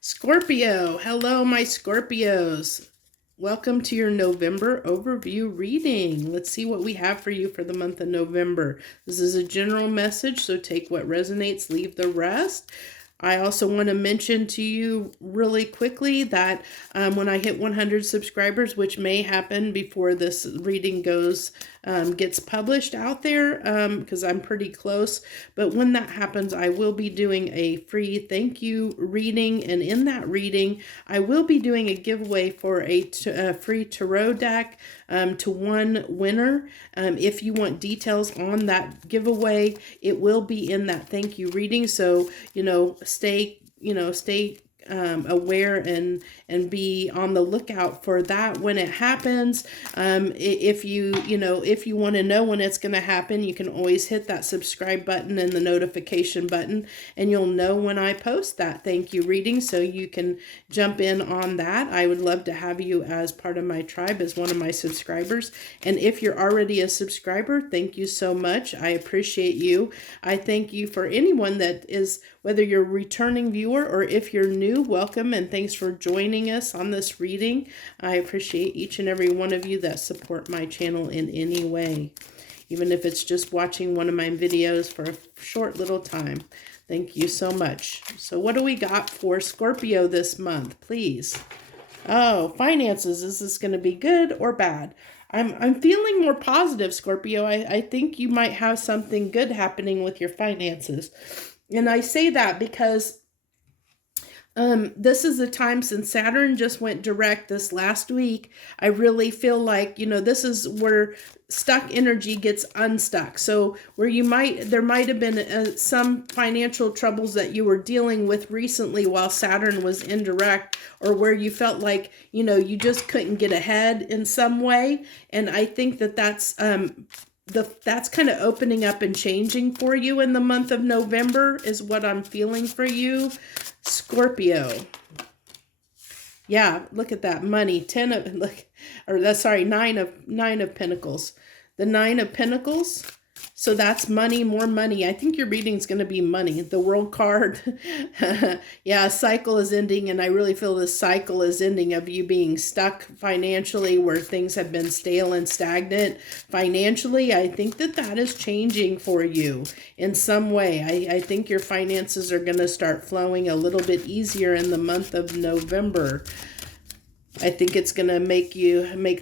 Scorpio, hello my Scorpios. Welcome to your November overview reading. Let's see what we have for you for the month of November. This is a general message, so take what resonates, leave the rest. I also want to mention to you really quickly that when I hit 100 subscribers, which may happen before this reading gets published out there, because I'm pretty close. But when that happens, I will be doing a free thank you reading. And in that reading, I will be doing a giveaway for a free tarot deck to one winner. If you want details on that giveaway, it will be in that thank you reading. So, stay aware and be on the lookout for that when it happens. If you want to know when it's going to happen, you can always hit that subscribe button and the notification button, and you'll know when I post that thank you reading, so you can jump in on that. I would love to have you as part of my tribe, as one of my subscribers. And if you're already a subscriber, thank you so much. I appreciate you. I thank you for anyone that is, whether you're a returning viewer or if you're new, welcome and thanks for joining us on this reading. I appreciate each and every one of you that support my channel in any way, even if it's just watching one of my videos for a short little time. Thank you so much. So what do we got for Scorpio this month, please? Oh, finances. Is this going to be good or bad? I'm feeling more positive, Scorpio. I think you might have something good happening with your finances. And I say that because this is the time, since Saturn just went direct this last week, I really feel like, this is where stuck energy gets unstuck. So where there might have been some financial troubles that you were dealing with recently while Saturn was indirect, or where you felt like, you just couldn't get ahead in some way. And I think that's kind of opening up and changing for you in the month of November is what I'm feeling for you, Scorpio. Yeah, look at that money. Nine of Pentacles. The Nine of Pentacles. So that's money, more money. I think your reading's going to be money. The World card. Yeah, a cycle is ending, and I really feel this cycle is ending of you being stuck financially, where things have been stale and stagnant financially. I think that is changing for you in some way. I think your finances are going to start flowing a little bit easier in the month of November. I think it's going to make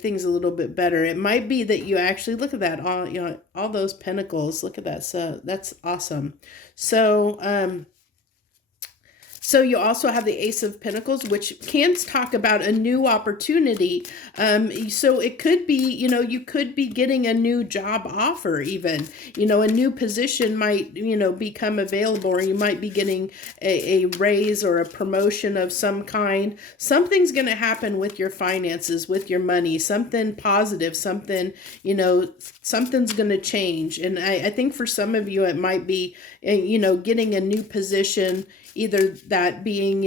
things a little bit better. It might be that you actually, look at that, all those pentacles. Look at that. So that's awesome. So you also have the Ace of Pentacles, which can talk about a new opportunity. So it could be, you could be getting a new job offer even. A new position might, become available, or you might be getting a raise or a promotion of some kind. Something's going to happen with your finances, with your money, something positive, something, something's going to change. And I think for some of you, it might be, getting a new position, either that being,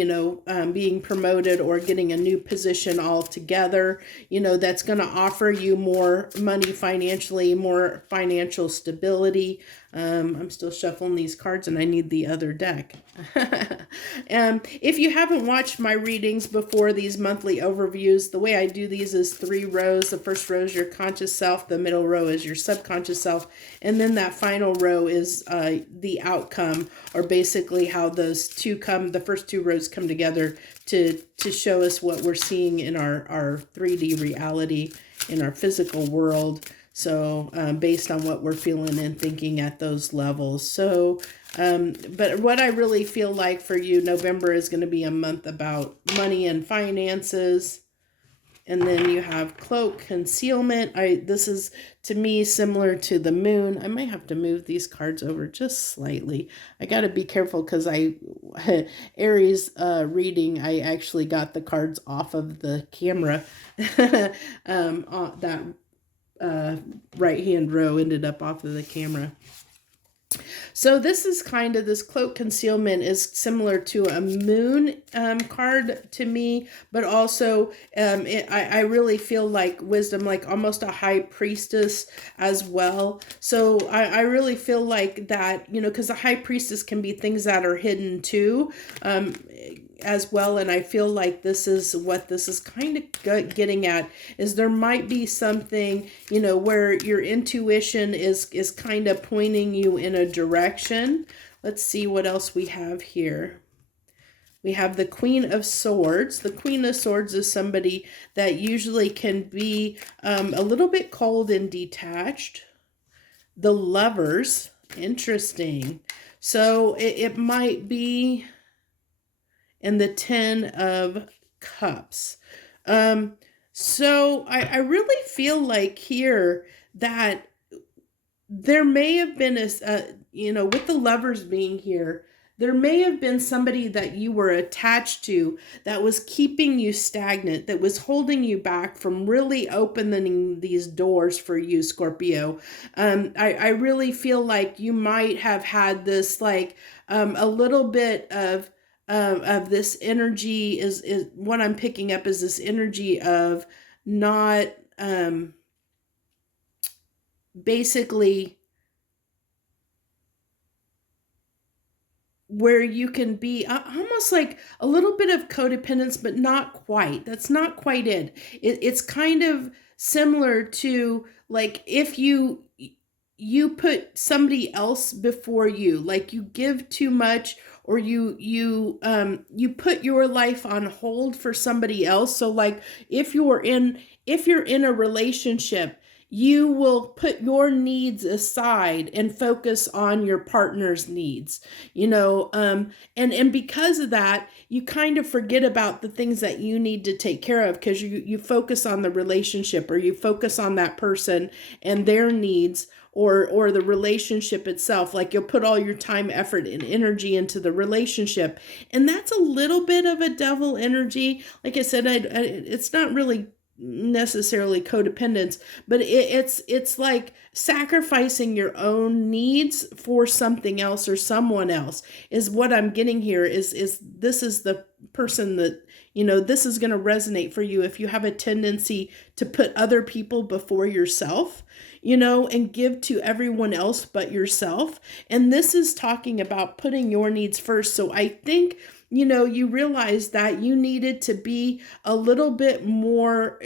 being promoted or getting a new position altogether, that's going to offer you more money financially, more financial stability. I'm still shuffling these cards and I need the other deck. If you haven't watched my readings before, these monthly overviews, the way I do these is 3 rows. The first row is your conscious self, the middle row is your subconscious self, and then that final row is the outcome, or basically how those the first 2 rows come together to show us what we're seeing in our 3D reality, in our physical world. So based on what we're feeling and thinking at those levels. So, but what I really feel like for you, November is going to be a month about money and finances. And then you have cloak, concealment. This is, to me, similar to the moon. I might have to move these cards over just slightly. I got to be careful because Aries reading, I actually got the cards off of the camera. That right-hand row ended up off of the camera. So this is this cloak concealment is similar to a moon card to me, but also I really feel like wisdom, like almost a high priestess as well. So I really feel like that, because a high priestess can be things that are hidden too. as well, and I feel like this is what this is kind of getting at, is there might be something, you know, where your intuition is kind of pointing you in a direction. Let's see what else we have here. We have the Queen of Swords. The Queen of Swords is somebody that usually can be a little bit cold and detached. The Lovers, interesting. So it might be in the Ten of Cups. So I really feel like here that there may have been you know, with the Lovers being here, there may have been somebody that you were attached to that was keeping you stagnant, that was holding you back from really opening these doors for you, Scorpio. I really feel like you might have had this, like, a little bit of this energy is what I'm picking up, is this energy of not basically where you can be almost like a little bit of codependence, but not quite. That's not quite it. It's kind of similar to, like, if you put somebody else before you, like you give too much, or you put your life on hold for somebody else. So like if you're in a relationship, you will put your needs aside and focus on your partner's needs, you know, and because of that, you kind of forget about the things that you need to take care of, because you focus on the relationship, or you focus on that person and their needs, or the relationship itself. Like you'll put all your time, effort, and energy into the relationship, and that's a little bit of a devil energy. Like I said, it's not really necessarily codependence, but it's like sacrificing your own needs for something else or someone else, is what I'm getting here. Is this is the person that, you know, this is going to resonate for you if you have a tendency to put other people before yourself, you know, and give to everyone else but yourself. And this is talking about putting your needs first. So I think, you know, you realize that you needed to be a little bit more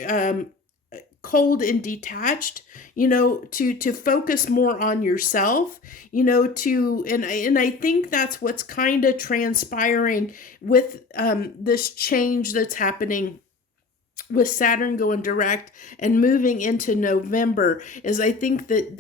cold and detached, you know, to focus more on yourself, you know, and I think that's what's kind of transpiring with this change that's happening with Saturn going direct and moving into November. Is I think that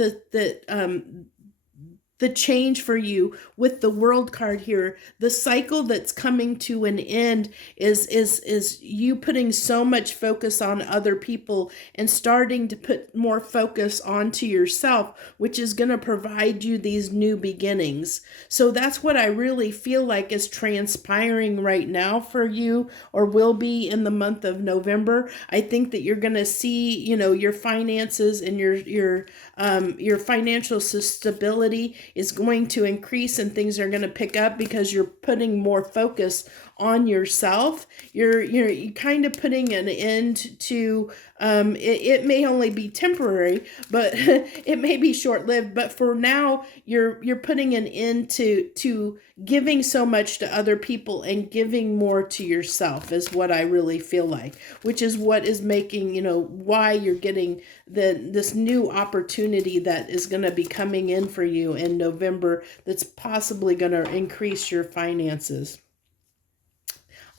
the change for you with the World card here, the cycle that's coming to an end, is you putting so much focus on other people and starting to put more focus onto yourself, which is going to provide you these new beginnings. So that's what I really feel like is transpiring right now for you, or will be in the month of November. I think that you're going to see, you know, your finances and your financial stability is going to increase, and things are going to pick up because you're putting more focus on yourself. You're kind of putting an end to it may only be temporary, but it may be short-lived, but for now you're putting an end to giving so much to other people and giving more to yourself, is what I really feel like, which is what is making, you know, why you're getting this new opportunity that is going to be coming in for you in November, that's possibly going to increase your finances.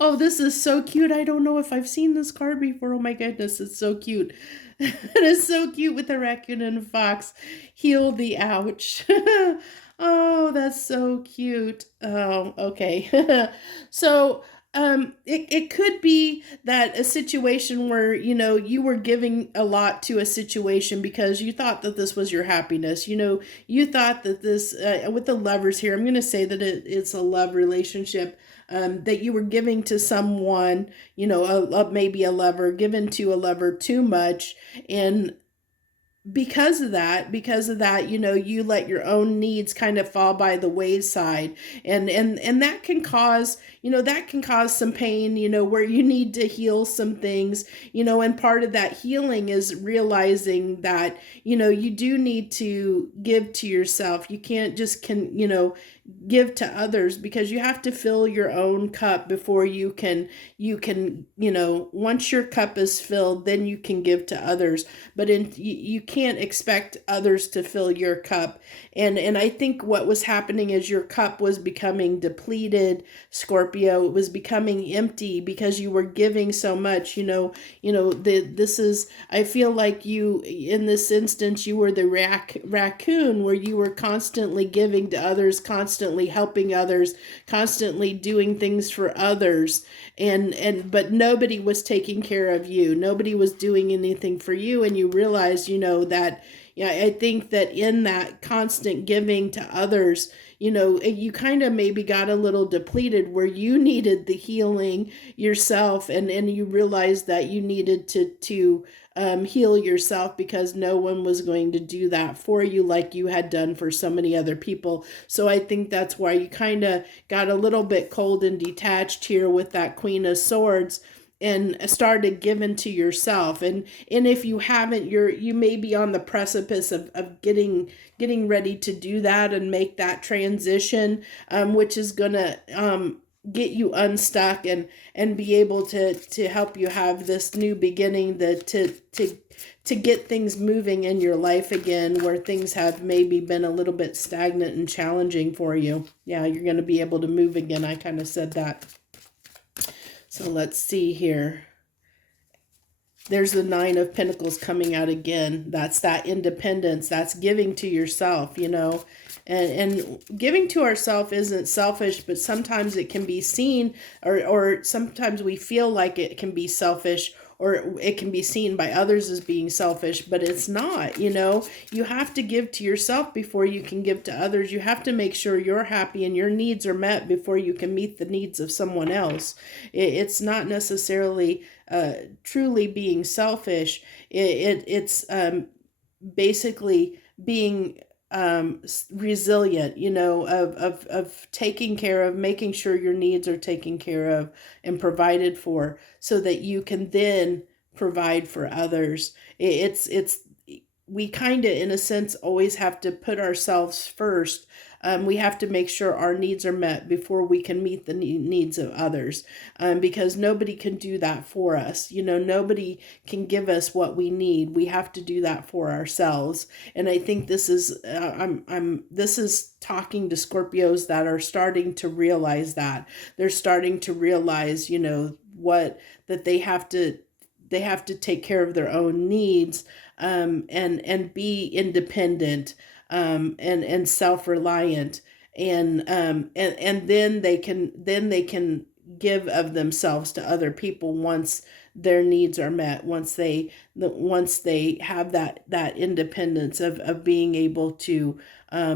Oh, this is so cute. I don't know if I've seen this card before. Oh my goodness, it's so cute. It is so cute with the raccoon and fox. Heal the ouch. Oh, that's so cute. Oh, okay. So, it could be that a situation where, you know, you were giving a lot to a situation because you thought that this was your happiness. You know, you thought that this, with the Lovers here, I'm going to say that it's a love relationship, that you were giving to someone, you know, maybe a lover, given to a lover too much. And because of that, you know, you let your own needs kind of fall by the wayside, and that can cause, you know, that can cause some pain, you know, where you need to heal some things, you know, and part of that healing is realizing that, you know, you do need to give to yourself. You can't just you know, give to others, because you have to fill your own cup before you can, once your cup is filled, then you can give to others. But you can't expect others to fill your cup. And I think what was happening is your cup was becoming depleted, Scorpio. It was becoming empty because you were giving so much. This is, I feel like you, in this instance, you were the raccoon, where you were constantly giving to others, constantly helping others, constantly doing things for others, but nobody was taking care of you. Nobody was doing anything for you, and you realize, that, yeah, I think that in that constant giving to others, you kind of maybe got a little depleted, where you needed the healing yourself, and you realized that you needed to heal yourself, because no one was going to do that for you like you had done for so many other people. So I think that's why you kind of got a little bit cold and detached here with that Queen of Swords, and started giving to yourself. And if you haven't, you may be on the precipice of getting ready to do that and make that transition, which is gonna get you unstuck and be able to help you have this new beginning, to get things moving in your life again, where things have maybe been a little bit stagnant and challenging for you. Yeah, you're going to be able to move again. I kind of said that. So let's see here. There's the Nine of Pentacles coming out again. That's that independence. That's giving to yourself, And giving to ourselves isn't selfish, but sometimes it can be seen, or sometimes we feel like it can be selfish, or it can be seen by others as being selfish, but it's not. You have to give to yourself before you can give to others. You have to make sure you're happy and your needs are met before you can meet the needs of someone else. It's not necessarily truly being selfish. It's basically being resilient, of taking care of, making sure your needs are taken care of and provided for, so that you can then provide for others. We kind of, in a sense, always have to put ourselves first. We have to make sure our needs are met before we can meet the needs of others, because nobody can do that for us. Nobody can give us what we need. We have to do that for ourselves. And I think this is this is talking to Scorpios that are starting to realize that. They're starting to realize, that they have to take care of their own needs, and be independent, and self-reliant, and then they can give of themselves to other people once their needs are met, once they have that independence of being able to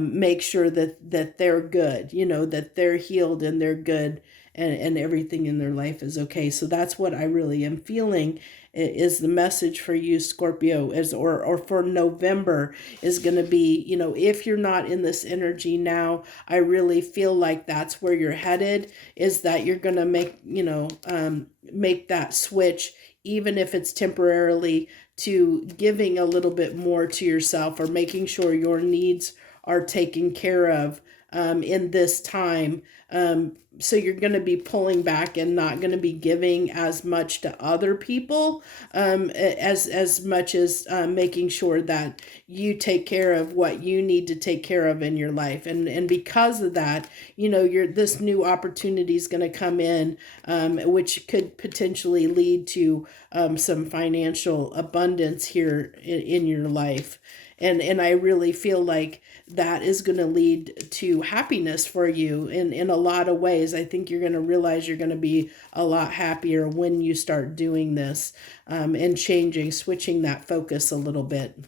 make sure that they're good, that they're healed and they're good, and everything in their life is okay. So that's what I really am feeling is the message for you, Scorpio, or for November, is going to be, if you're not in this energy now, I really feel like that's where you're headed, is that you're going to make that switch, even if it's temporarily, to giving a little bit more to yourself, or making sure your needs are taken care of in this time. So you're going to be pulling back and not going to be giving as much to other people, as much as making sure that you take care of what you need to take care of in your life. And because of that, this new opportunity is going to come in, which could potentially lead to some financial abundance here in your life. And I really feel like that is going to lead to happiness for you in a lot of ways. I think you're going to realize you're going to be a lot happier when you start doing this, and switching that focus a little bit.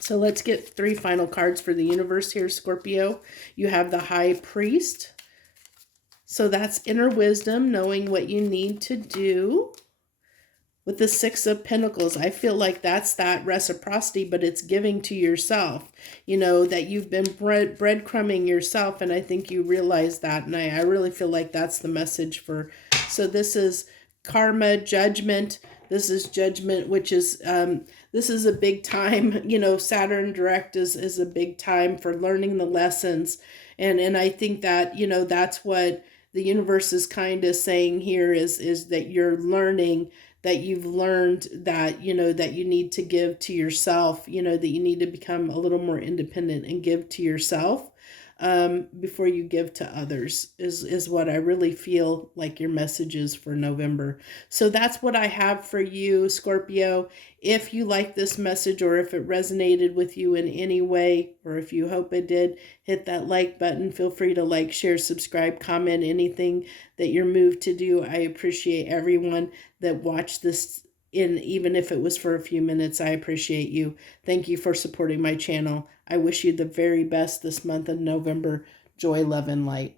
So let's get 3 final cards for the universe here, Scorpio. You have the High Priest. So that's inner wisdom, knowing what you need to do. With the Six of Pentacles, I feel like that's that reciprocity, but it's giving to yourself, that you've been breadcrumbing yourself, and I think you realize that, and I really feel like that's the message for, so this is karma, judgment. This is judgment, which is, this is a big time, Saturn direct is a big time for learning the lessons And I think that, that's what the universe is kind of saying here is that you're learning, that you've learned that, that you need to give to yourself, that you need to become a little more independent and give to yourself, before you give to others, is what I really feel like your message is for November. So that's what I have for you, Scorpio. If you like this message, or if it resonated with you in any way, or if you hope it did, hit that like button. Feel free to like, share, subscribe, comment, anything that you're moved to do. I appreciate everyone that watched this, in even if it was for a few minutes. I appreciate you. Thank you for supporting my channel. I wish you the very best this month of November. Joy, love, and light.